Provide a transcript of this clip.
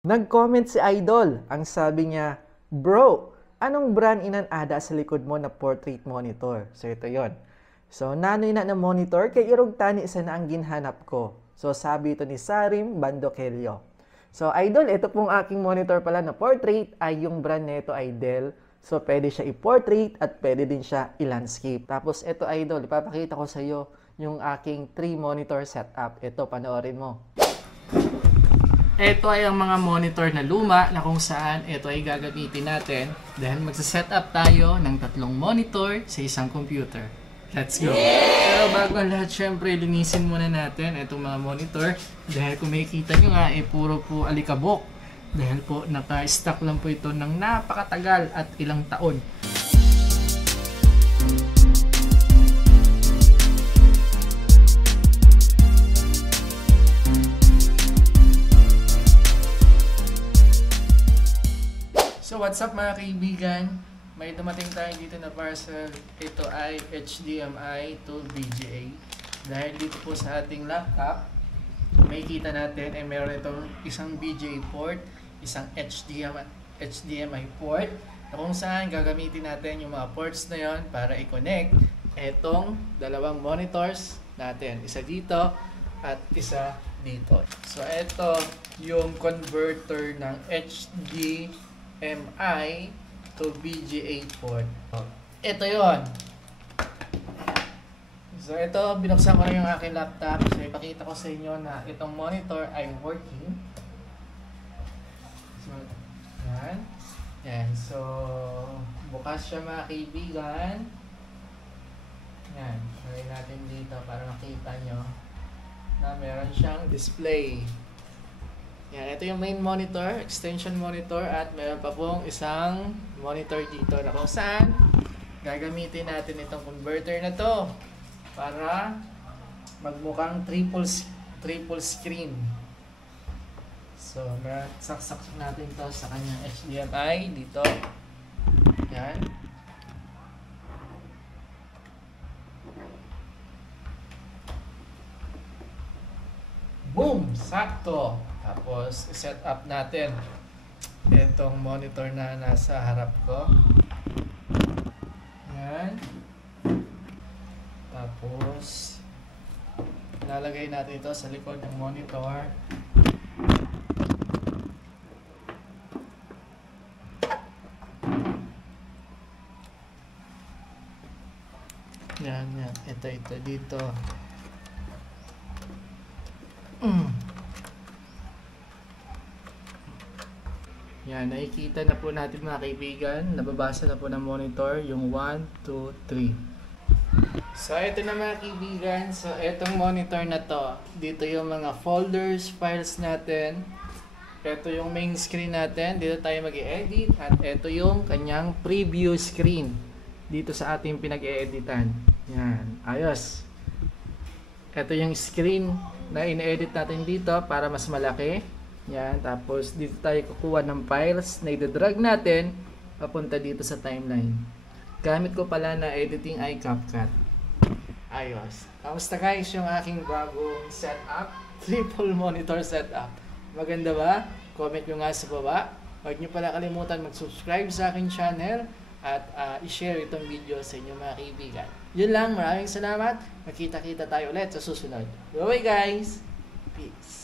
Nag-comment si Idol. Ang sabi niya, "Bro, anong brand inanada sa likod mo na portrait monitor?" So ito yon. So nanoy na monitor kay irog tani sa na ang ginhanap ko. So sabi ito ni Sarim Bandokelio. So Idol, ito pong aking monitor pala na portrait ay yung brand nito ay Dell. So pwede siya i-portrait at pwede din siya i-landscape. Tapos ito Idol, ipapakita ko sa iyo yung aking 3 monitor setup. Ito, panoorin mo. Ito ay ang mga monitor na luma na kung saan ito ay gagamitin natin dahil magsa-setup tayo ng 3 monitor sa isang computer. Let's go! Pero bago ang lahat, syempre linisin muna natin itong mga monitor dahil kung makikita nyo nga, puro po alikabok dahil po naka-stock lang po ito ng napakatagal at ilang taon. So what's up mga kaibigan? May dumating tayo dito na parcel. Ito ay HDMI to VGA. Dahil dito po sa ating laptop, may kita natin ay meron itong isang VGA port, isang HDMI port, na kung saan gagamitin natin yung mga ports na yon para i-connect itong dalawang monitors natin. Isa dito at isa dito. So ito yung converter ng HDMI to VGA port. Ito yon. So ito, binuksan ko na yung aking laptop. So ipakita ko sa inyo na itong monitor ay working. So, yan. Yan. So, bukas siya mga kaibigan. Yan. Try natin dito para makita nyo na meron siyang display. Yan, ito yung main monitor, extension monitor, at meron pa pong isang monitor dito na kung saan gagamitin natin itong converter na to para magmukhang triple screen. So, saksak natin to sa kanyang HDMI dito. Yan. Boom! Sakto! Tapos, set up natin itong monitor na nasa harap ko. Yan. Tapos, lalagay natin ito sa likod ng monitor. Yan, yan. Ito dito. Yan, nakikita na po natin mga kaibigan, nababasa na po ng monitor yung 1, 2, 3. So ito na mga kaibigan, so itong monitor na to, dito yung mga folders, files natin. Ito yung main screen natin, dito tayo mag-i-edit, at ito yung kanyang preview screen dito sa ating pinag-i-editan. Yan, ayos. Ito yung screen na in-edit natin dito para mas malaki. Yan, tapos dito tayo kukuha ng files na i-drag natin papunta dito sa timeline. Gamit ko pala na editing ay CapCut. Ayos. Kamusta guys yung aking bagong setup? Triple monitor setup. Maganda ba? Comment nyo nga sa baba. Huwag nyo pala kalimutan mag-subscribe sa aking channel at i-share itong video sa inyo mga kaibigan. Yun lang, maraming salamat. Magkita-kita tayo ulit sa susunod. Bye-bye guys! Peace!